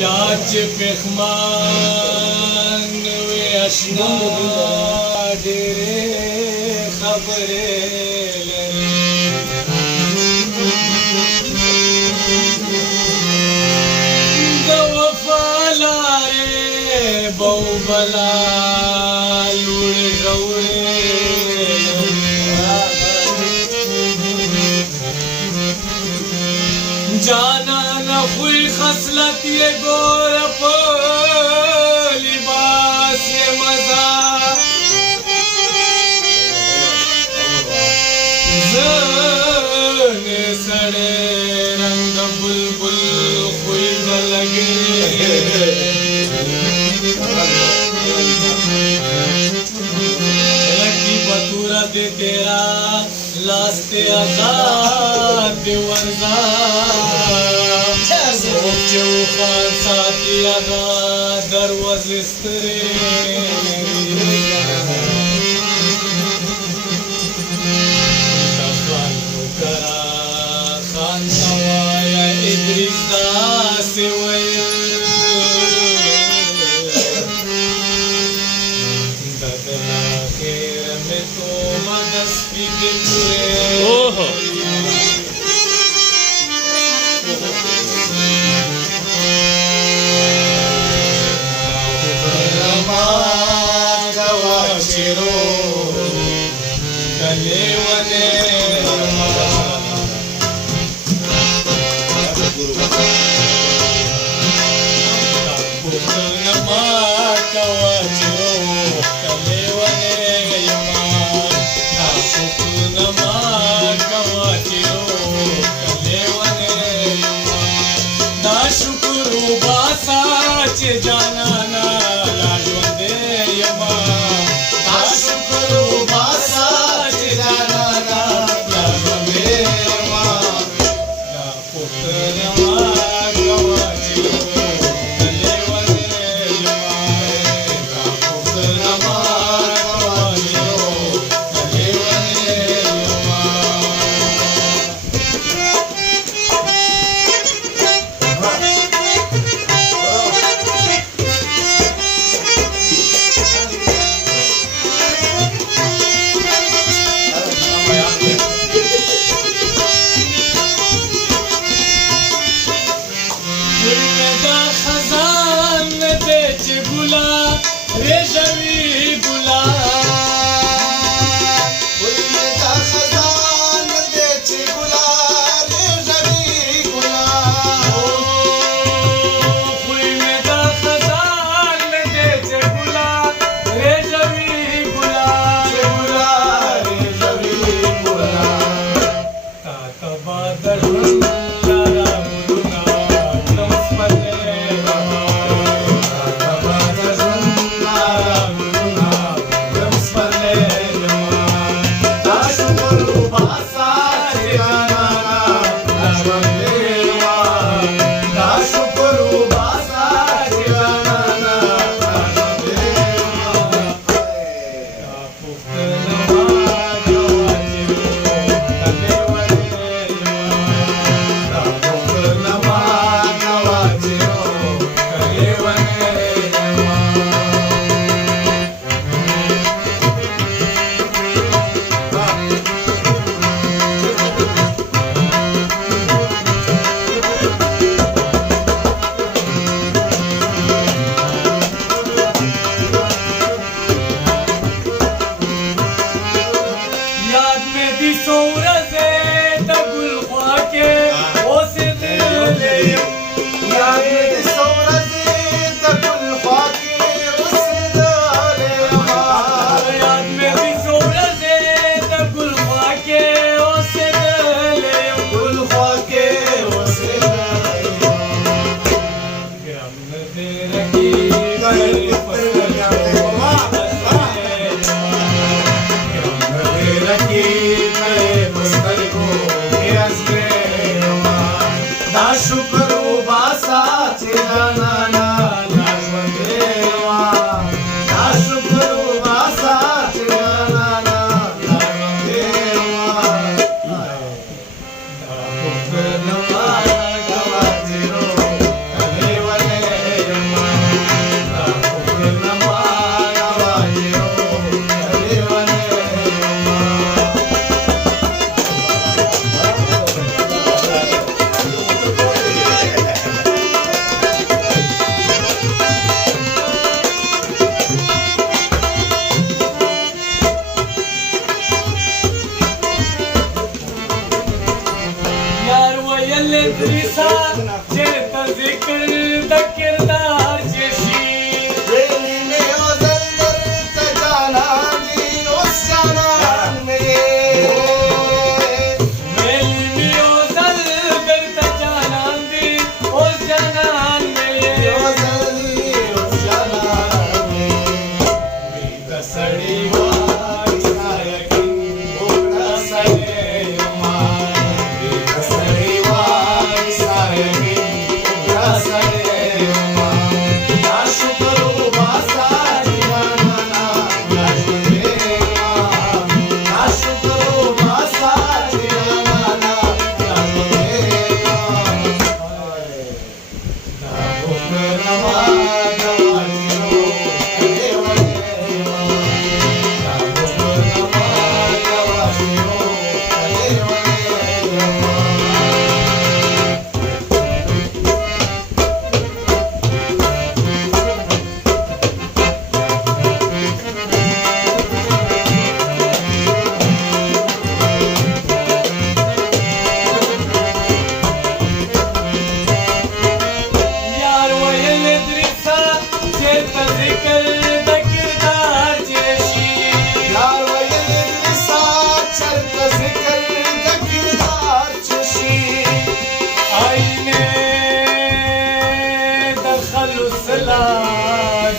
याच पेखमान वे अशना डेरे खबरे दवफालारे बहुबला लुड़ गौरे जाना न हुई खसलत ये गोर लिबास ये मजा जने सड़े रंग बुलबुल हुई न लगे रखी बतूरा दे तेरा लास्ते आजाद वरदा सोचो खान साथी आगा दरवाज इस्तरे खान करा खान सवाया इद्रिस दा सेवय ददला खेर में तो मनस की गिरे ओहो जाना ना लाजवंदे यमा शुक्रो बासा जाना ना लाजवंदे यमा ना पुतना गवाची कलेवंदे यमा ना पुतना गवाची कलेवंदे यमा रेशमी बुला फूल में का खजान बेच बुला रेशमी बुला फूल में का खजान बेच बुला रेशमी बुला रेशमी बुला तातबा दर्शन د کردار چشی ویلی می اوزل درت جانان دی اوس جانان می ویلی می اوزل درت جانان دی اوس جانان می اوزل دی اوس جانان می د سړی وای سایکین وکړه سړی مان د سړی وای سایکین وکړه سړی مان یا شکر وباسه جانانا یا شکر یا شکر وباسه جانانا یا یار ویل درسا چرته ذکر د کردار چشی یار ویل درسا چرته ذکر د کردار چشی آینه د خلوص لا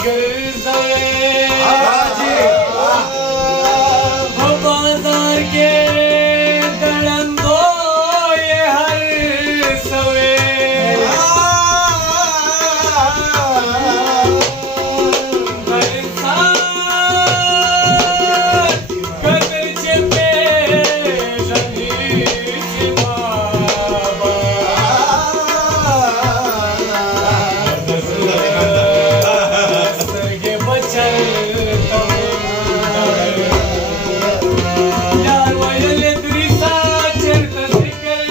ګرځوي حاجی په بازار کې دړندو یې هر سوي د انسان قدر چې پېژني چې بابا سترګې بچلته یار ویل درسا چرته ذکر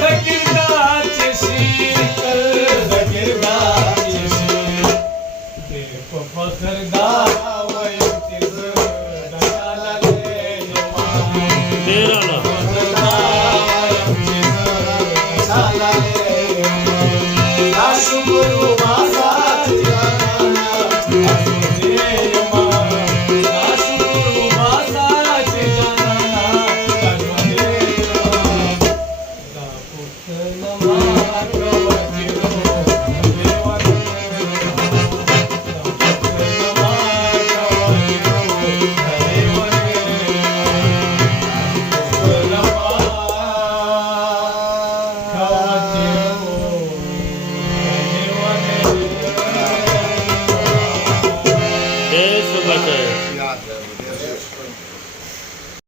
د کردار چشي د کردار چشی دې په فخر دا